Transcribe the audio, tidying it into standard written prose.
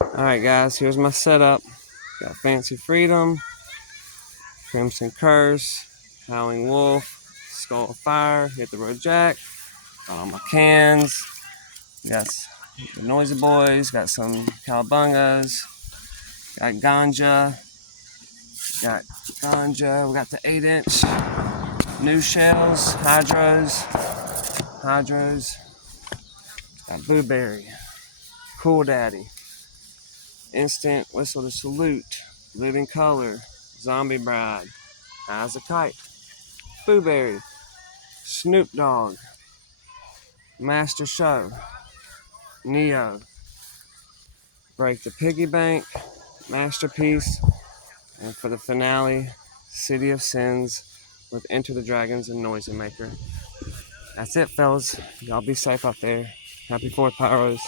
Alright guys, here's my setup. Got Fancy Freedom, Crimson Curse, Howling Wolf, Skull of Fire, Hit the Road Jack, got all my cans, got the Noisy Boys, got some Cowabungas, got ganja, we got the 8-inch new shells, hydros, got Blueberry, Cool Daddy, Instant Whistle to Salute, Living Color, Zombie Bride, High as a Kite, Blueberry, Snoop Dogg, Master Show, Neo, Break the Piggy Bank, Masterpiece, and for the finale, City of Sins with Enter the Dragons and Noisy Maker. That's it, fellas. Y'all be safe out there. Happy 4th, Pyros.